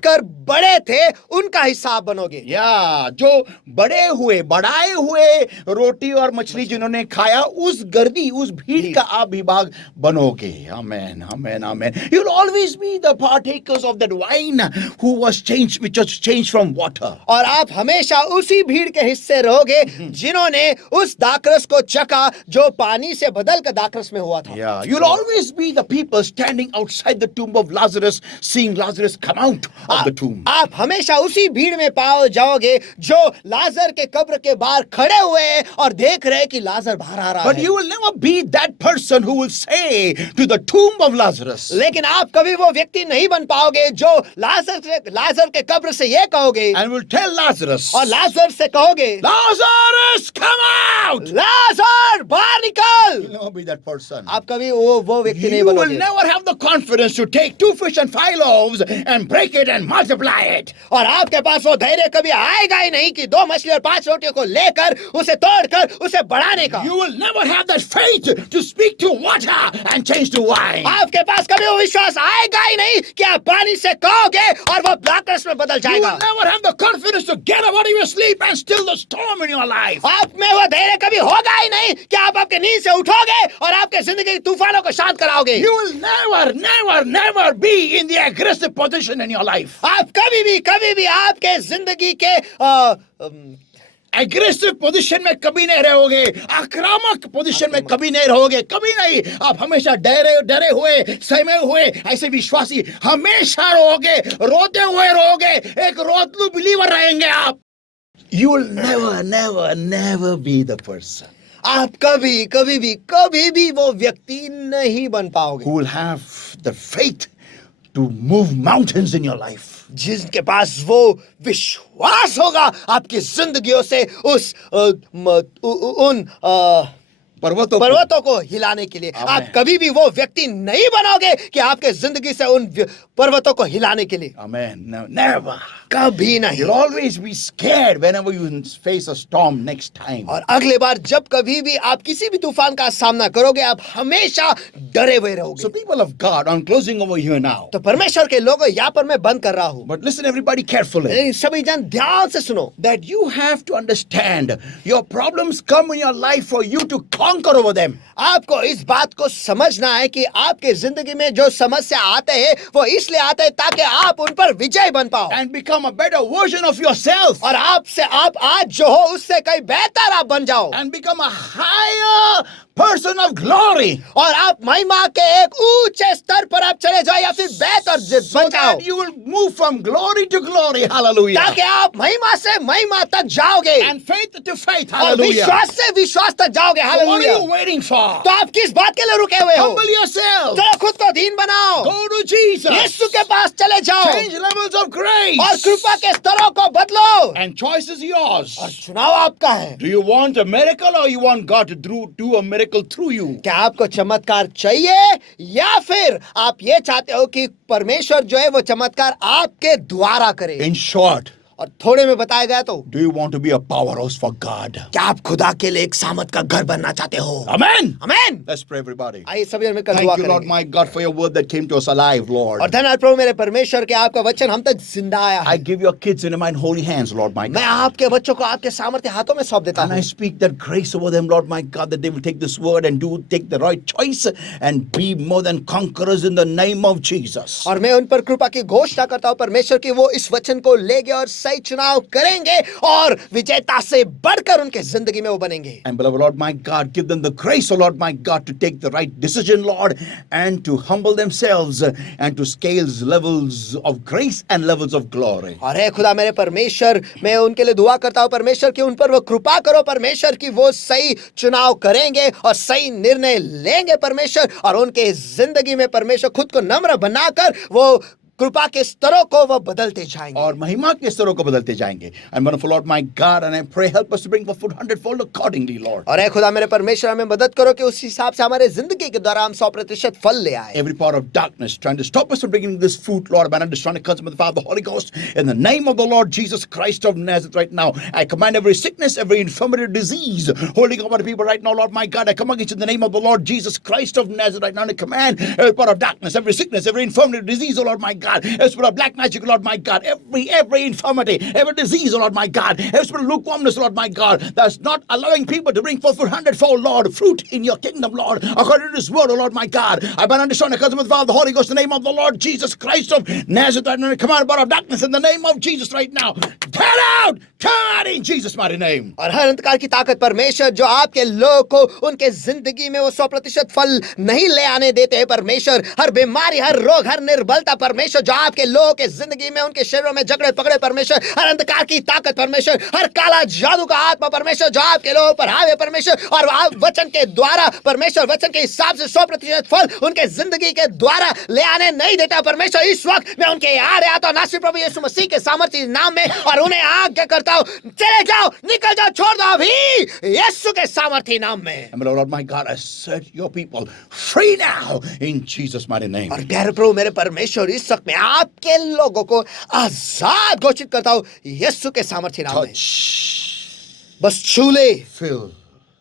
कर बड़े थे, उनका हिसाब बनोगे। या जो बढ़ाए हुए रोटी और मछली जिन्होंने खाया, उस गर्दी, उस भीड़ का आप भी भाग बनोगे। आमेन, आमेन, आमेन। You will always be the partakers of that wine which was changed from water. और आप हमेशा उसी भीड़ के हिस्से रहोगे जिन्होंने उस दाखरस को चखा जो पानी से बदल कर दाखरस में हुआ था। Yeah, you'll always be the people standing outside the tomb of Lazarus, seeing Lazarus come out of the tomb. आप हमेशा उसी भीड़ में पाओ जाओगे जो लाजर के कब्र के बाहर खड़े हुए हैं और देख रहे हैं कि लाजर बाहर आ रहा But है। you will never be that person who will say to the tomb of Lazarus, लेकिन आप कभी वो व्यक्ति नहीं बन पाओगे जो लाजर के कब्र से ये कहोगे and will tell Lazarus, और लाजर से कहोगे, Lazarus, come out! लाजर बाहर निकल। You'll never be that person. आप कभी वो व्यक्ति नहीं You will बनोगे। never have the confidence to take 2 fish and 5 loaves and break it and multiply it. और आपके पास वो धैर्य कभी आएगा ही नहीं कि 2 मछली और 5 रोटियों को लेकर उसे तोड़कर उसे बढ़ाने का। You will never have that faith to speak to water and change to wine. आपके पास कभी वो विश्वास आएगा ही नहीं कि आप पानी से कहोगे और वो द्राक्षरस में बदल You जाएगा। will never have the confidence to get up out of your sleep and still the storm in your life. आप में वो धैर्य कभी होगा ही नहीं कि आप आपके नींद से उठोगे और आपके जिंदगी के तूफानों को शांत कराओगे। You will never be in the aggressive position in your life. आप कभी भी आपके जिंदगी के एग्रेसिव पोजीशन में कभी नहीं रहोगे, आक्रामक पोजीशन में कभी नहीं रहोगे, कभी नहीं। आप हमेशा डरे हुए, सहमे हुए ऐसे विश्वासी हमेशा रहोगे, रोते हुए रहोगे, एक रोतलू बिलीवर रहेंगे आप। You will never be the person आप कभी भी वो व्यक्ति नहीं बन पाओगे who will have the faith to move mountains in your life. जिसके पास वो विश्वास होगा आपकी जिंदगियों से उन पर्वतों को हिलाने के लिए। आप कभी भी वो व्यक्ति नहीं बनोगे कि आपके जिंदगी से उन पर्वतों को हिलाने के लिए। Amen. No, never. कभी नहीं। You'll always be scared whenever you face a storm next time. और अगले बार जब कभी भी आप किसी भी तूफान का सामना करोगे, आप हमेशा डरे हुए रहोगे। So people of God, I'm closing over here now. तो परमेश्वर के लोगों, यहाँ पर मैं बंद कर रहा हूँ। But listen everybody carefully. लेकिन सभी जन ध्यान से सुनो, That you have to understand your problems come in your life for you to conquer over them. आपको इस बात को समझना है कि आपके जिंदगी में जो समस्या आते हैं वो इसलिए आते हैं ताकि आप उन पर विजय बन पाओ And become a better version of yourself. और आप आज जो हो उससे कहीं बेहतर आप बन जाओ And become a higher person of glory. और आप महिमा के एक ऊंचे स्तर पर आप चले जाओ या फिर बेहतर So बन जाओ, that you will move from glory to glory. Hallelujah. ताकि आप महिमा से महिमा तक जाओगे And faith to faith. और Hallelujah. विश्वास से विश्वास तक जाओगे। So what are hallelujah. you waiting for? तो आप किस बात के लिए रुके हुए हो? Humble yourself. चलो खुद को दीन बनाओ, Go to Jesus. यीशु के पास चले जाओ Change levels of grace. और कृपा के स्तरों को बदलो And choice is yours. और चुनाव आपका है। Do you want a miracle or you want God to do a miracle through you? क्या आपको चमत्कार चाहिए या फिर आप ये चाहते हो कि परमेश्वर जो है वो चमत्कार आपके द्वारा करे? In short, और थोड़े में बताया गया तो do you want to be a powerhouse for God? क्या आप खुदा के लिए एक सामत का घर बनना चाहते हो? Amen. आमीन। Let's pray everybody. आइए सभी मिलकर दुआ Thank you, Lord करेंगे। my God, for your word that came to us alive, Lord. और धन्यवाद प्रभु मेरे परमेश्वर के आपका वचन हम तक जिंदा आया I है। give your kids into my holy hands, Lord my मैं God. आपके बच्चों को आपके सामर्थ्य हाथों में सौंप देता And I हूँ speak that grace over them, Lord my God, that they will take this word and take the right choice and be more than conquerors in the name of Jesus. और मैं उन पर कृपा की घोषणा करता हूँ परमेश्वर की वो इस वचन को लेंगे और सही चुनाव करेंगे और विजेता से बढ़कर उनके जिंदगी में वो बनेंगे। And beloved Lord my God, give them the grace, oh Lord my God, to take the right decision, Lord, and to humble themselves and to scale levels of grace and levels of glory. और हे खुदा मेरे परमेश्वर, मैं उनके लिए दुआ करता हूँ परमेश्वर कि उन पर वो कृपा करो परमेश्वर कि वो सही चुनाव करेंगे और सही निर्णय लेंगे परमेश्वर और उनके जिंदगी में परमेश्वर खुद को नम्र बनाकर वो कृपा के स्तरों को वो बदलते जाएंगे और महिमा के स्तरों को बदलते जाएंगे। And wonderful Lord my God, and I pray help us to bring forth 100-fold accordingly, Lord. और हे खुदा मेरे परमेश्वर, हमें मदद करो कि उस हिसाब से हमारे जिंदगी के द्वारा हम 100% फल ले आए। Every part of darkness trying to stop us from bringing this fruit, Lord, by not destroying the counsel of the Father, the Holy Ghost, in the name of the Lord Jesus Christ of Nazareth right now, I command every sickness, every infirmity, disease, holding over the people right now, Lord my God, I come against in the name of the Lord Jesus Christ of Nazareth right now, and I command every part of darkness, every sickness, every infirmity, disease, oh Lord my God, every spirit of black magic, Lord my God, every infirmity, every disease, oh Lord my God, every spirit of lukewarmness, Lord my God, that's not allowing people to bring forth 100-fold, Lord, fruit in your kingdom, Lord, according to this word, oh Lord my God, I bind and destroy the cousin of the Father, the Holy Ghost, in the name of the Lord Jesus Christ of Nazareth, and I command about of darkness in the name of Jesus right now, get out in Jesus' mighty name. और हर अंधकार की ताकत परमेश्वर जो आपके लोगों को उनके जिंदगी में वो 100% फल नहीं ले आने देते हैं परमेश्वर, हर बीमारी, हर रोग, हर निर्बलता परमेश्वर जो आपके लोगों के जिंदगी में उनके शरीरों में झगड़े पकड़े परमेश्वर, हर अंधकार की ताकत परमेश्वर, हर काला जादू का आत्मा परमेश्वर जो आपके लोगों पर हावे परमेश्वर, और आप वचन के द्वारा परमेश्वर वचन के हिसाब से 100% फल उनके जिंदगी के द्वारा ले आने नहीं देता परमेश्वर। इस वक्त मैं उनके आड़े आता हूं नासरी प्रभु यीशु मसीह के सामर्थ्य नाम में और उन्हें आज्ञा करता हूं, चले जाओ, निकल जाओ, छोड़ दो अभी यीशु के सामर्थ्य नाम में। And Lord my God, I set your people free now in Jesus' mighty name. और प्यारे प्रभु मेरे परमेश्वर, इस वक्त मैं आपके लोगों को आजाद घोषित करता हूं यीशु के सामर्थ्य नाम में। Touch, बस छू ले, fill,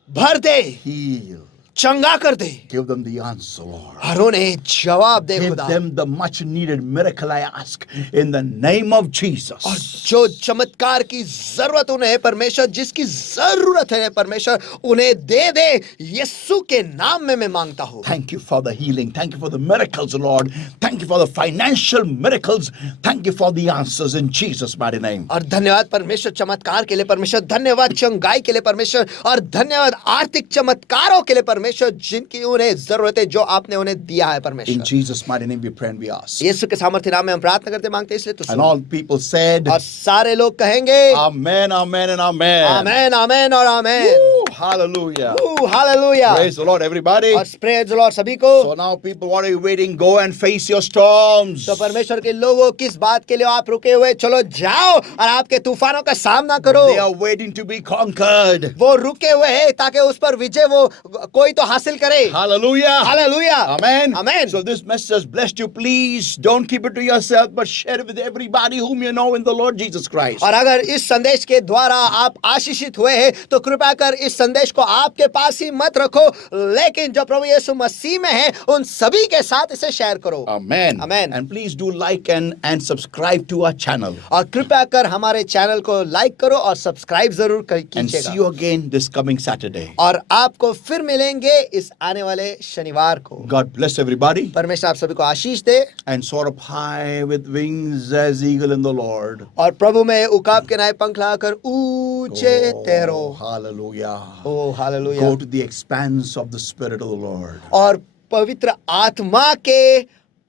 भर दे, heal, चंगा कर दे give them the answer, Lord. और उन्हें जवाब दे Give खुदा। them the much needed miracle I ask in the name of और Jesus. जो चमत्कार की जरूरत उन्हें है परमेश्वर, जिसकी जरूरत है परमेश्वर, उन्हें दे दे यीशु के नाम में मैं मांगता हूँ। Thank you for the healing. Thank you for the miracles, Lord. Thank you for the financial miracles. Thank you for the answers in Jesus' mighty name. और धन्यवाद परमेश्वर चमत्कार के लिए परमेश्वर, धन्यवाद चंगाई के लिए परमेश्वर, और धन्यवाद आर्थिक चमत्कारों के लिए परमेश्वर जिनकी उन्हें जरूरत है जो आपने उन्हें दिया है In परमेश्वर। Jesus' mighty name we pray and we ask. यीशु के सामर्थ्य नाम में हम प्रार्थना करते मांगते इसलिए तो And सुनो। all people said, और सारे लोग कहेंगे Amen, Amen, and Amen. आमेन, आमेन और आमेन। Woo, hallelujah. Hallelujah. Praise the Lord, everybody. और प्रेज द लॉर्ड सभी को। So now, people, what are you waiting? Go and face your storms. तो परमेश्वर के लोगों, किस बात के लिए आप रुके हुए? चलो जाओ और आपके तूफानों का सामना करो। They are waiting to be conquered. वो रुके हुए हैं ताकि उस पर विजय वो कोई तो हासिल करे। Hallelujah. Hallelujah. Amen. Amen. So this message has blessed you. Please don't keep it to yourself, but share it with everybody whom you know in the Lord Jesus Christ. और अगर इस संदेश के द्वारा आप आशीषित हुए हैं तो कृपया कर इस संदेश को आपके पास ही मत रखो, लेकिन जो प्रभु यीशु मसीह में है उन सभी के साथ इसे शेयर करो। Amen. Amen. And please do like and subscribe to our channel. और कृपया कर हमारे चैनल को लाइक करो और सब्सक्राइब जरूर And see कीजिएगा। you again this coming Saturday. और आपको फिर मिलेंगे इस आने वाले शनिवार को। God bless everybody. परमेश्वर आप सभी को आशीष दे And soar up high with wings as eagle in the Lord. और प्रभु में उकाब के नाय पंख लगाकर ऊंचे तैरो। Hallelujah. Oh hallelujah. Go to the expanse of the Spirit of the Lord. और पवित्र आत्मा के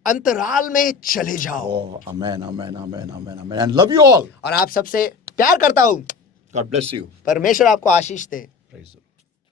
अंतराल में चले जाओ। Oh, amen, amen, amen, amen, amen. And love you all. और आप सबसे प्यार करता हूँ। God bless you. परमेश्वर आपको आशीष दे। Praise the Lord.